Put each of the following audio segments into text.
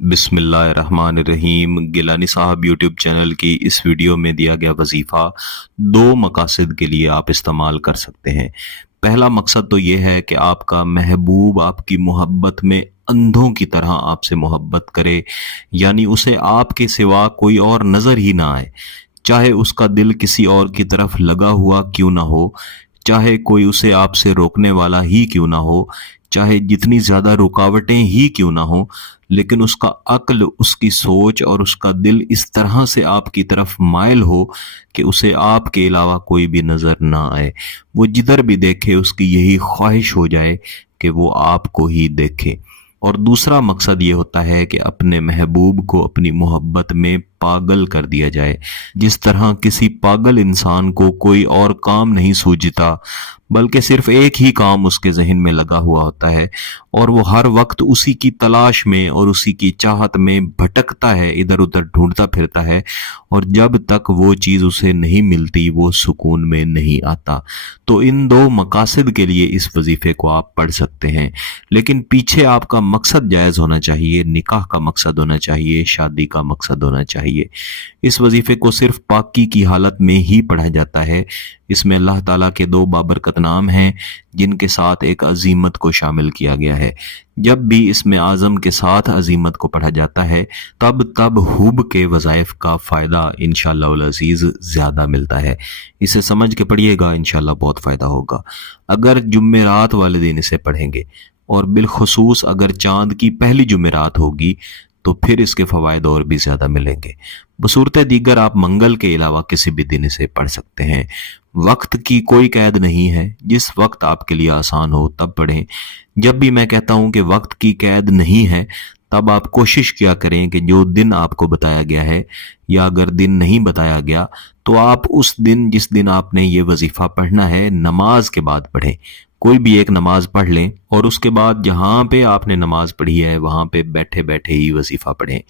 बिस्मिल्लाहिर्रहमानिर्रहीम। गिलानी साहब YouTube channel की इस वीडियो में दिया गया वजीफ़ा दो मकासद के लिए आप इस्तेमाल कर सकते हैं। पहला मकसद तो ये है कि आपका महबूब आपकी मोहब्बत में अंधों की तरह आपसे मोहब्बत करे, यानी उसे आपके सिवा कोई और नज़र ही ना आए, चाहे उसका दिल किसी और की तरफ लगा हुआ क्यों ना हो, चाहे कोई उसे आपसे रोकने वाला ही क्यों ना हो, चाहे जितनी ज्यादा रुकावटें ही क्यों ना हो, लेकिन उसका अक्ल, उसकी सोच और उसका दिल इस तरह से आपकी तरफ मायल हो कि उसे आपके अलावा कोई भी नजर ना आए। वो जिधर भी देखे उसकी यही ख्वाहिश हो जाए कि वो आपको ही देखे। और दूसरा मकसद ये होता है कि अपने महबूब को अपनी मोहब्बत में पागल कर दिया जाए। जिस तरह किसी पागल इंसान को कोई और काम नहीं सूझता, बल्कि सिर्फ एक ही काम उसके जहन में लगा हुआ होता है और वो हर वक्त उसी की तलाश में और उसी की चाहत में भटकता है, इधर उधर ढूंढता फिरता है, और जब तक वो चीज़ उसे नहीं मिलती वो सुकून में नहीं आता। तो इन दो मकासद के लिए इस वजीफे को आप पढ़ सकते हैं, लेकिन पीछे आपका मकसद जायज़ होना चाहिए, निकाह का मकसद होना चाहिए, शादी का मकसद होना चाहिए। इस वजीफे को सिर्फ पाकी की हालत में ही पढ़ा जाता है। इसमें अल्लाह ताला के दो बाबरकत नाम हैं जिनके साथ एक अजीमत को शामिल किया गया है। जब भी इसमें आज़म के साथ अजीमत को पढ़ा जाता है तब तब हुब के वज़ाइफ का फ़ायदा इंशाअल्लाह उल अज़ीज़ ज़्यादा मिलता है। इसे समझ के पढ़िएगा, इंशाअल्लाह बहुत फ़ायदा होगा। अगर जुम्मेरात वाले दिन इसे पढ़ेंगे और बिलखुसूस अगर चांद की पहली जुमेरात होगी तो फिर इसके फ़वाइद और भी ज़्यादा मिलेंगे। बसूरत दीगर आप मंगल के अलावा किसी भी दिन इसे पढ़ सकते हैं। वक्त की कोई कैद नहीं है, जिस वक्त आपके लिए आसान हो तब पढ़ें। जब भी मैं कहता हूं कि वक्त की कैद नहीं है, तब आप कोशिश किया करें कि जो दिन आपको बताया गया है, या अगर दिन नहीं बताया गया तो आप उस दिन जिस दिन आपने ये वजीफा पढ़ना है नमाज के बाद पढ़ें। कोई भी एक नमाज पढ़ लें और उसके बाद जहाँ पे आपने नमाज पढ़ी है वहाँ पे बैठे बैठे ही वजीफा पढ़ें।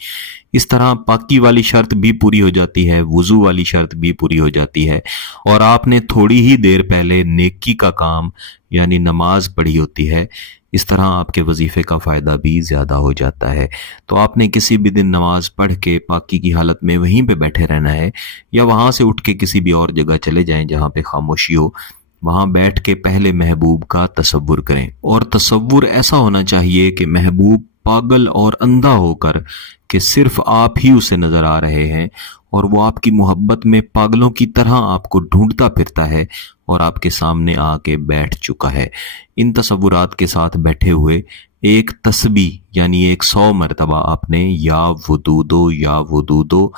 इस तरह पाकी वाली शर्त भी पूरी हो जाती है, वुजू वाली शर्त भी पूरी हो जाती है, और आपने थोड़ी ही देर पहले नेकी का काम यानी नमाज पढ़ी होती है। इस तरह आपके वजीफे का फ़ायदा भी ज़्यादा हो जाता है। तो आपने किसी भी दिन नमाज पढ़ के पाकी की हालत में वहीं पे बैठे रहना है, या वहाँ से उठ के किसी भी और जगह चले जाएं जहाँ पे खामोशी हो। वहां बैठ के पहले महबूब का तसव्वुर करें, और तसव्वुर ऐसा होना चाहिए कि महबूब पागल और अंधा होकर कि सिर्फ आप ही उसे नजर आ रहे हैं और वो आपकी मोहब्बत में पागलों की तरह आपको ढूंढता फिरता है और आपके सामने आके बैठ चुका है। इन तसव्वुरात के साथ बैठे हुए एक तस्बीह यानी 100 मरतबा आपने या वुदूदो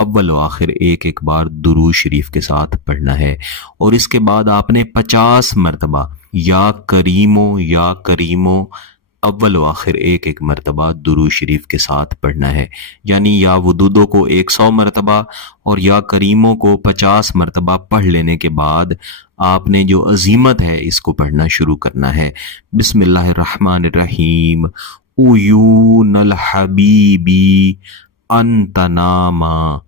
अव्वल व आखिर एक एक बार दुरूद शरीफ के साथ पढ़ना है। और इसके बाद आपने 50 मरतबा या करीमो अव्वल व आखिर एक एक मरतबा दुरूद शरीफ के साथ पढ़ना है। यानी या वुदूदो को 100 मरतबा और या करीमो को 50 मरतबा पढ़ लेने के बाद आपने जो अजीमत है इसको पढ़ना शुरू करना है। बिस्मिल्लाहिर्रहमानिर्रहीम। उयूनल हबीबी अंतनामा,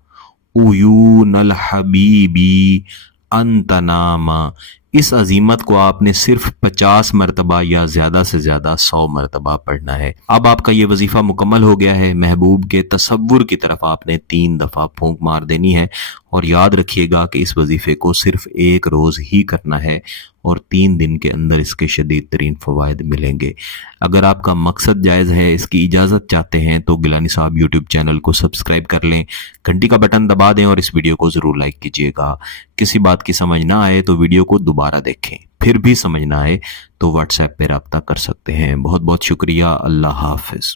उयूनल हबीबी अंतनामा। इस अजीमत को आपने सिर्फ 50 मरतबा या ज्यादा से ज्यादा 100 मरतबा पढ़ना है। अब आपका ये वजीफा मुकम्मल हो गया है। महबूब के तसव्वुर की तरफ आपने 3 दफा फूंक मार देनी है, और याद रखिएगा कि इस वजीफे को सिर्फ एक रोज ही करना है और 3 दिन के अंदर इसके शदीद तरीन फवायद मिलेंगे। अगर आपका मकसद जायज़ है, इसकी इजाज़त चाहते हैं, तो गिलानी साहब यूट्यूब चैनल को सब्सक्राइब कर लें, घंटी का बटन दबा दें और इस वीडियो को ज़रूर लाइक कीजिएगा। किसी बात की समझ ना आए तो वीडियो को दोबारा देखें, फिर भी समझ ना आए तो व्हाट्सएप पे रब्ता कर सकते हैं। बहुत बहुत शुक्रिया। अल्लाह हाफिज़।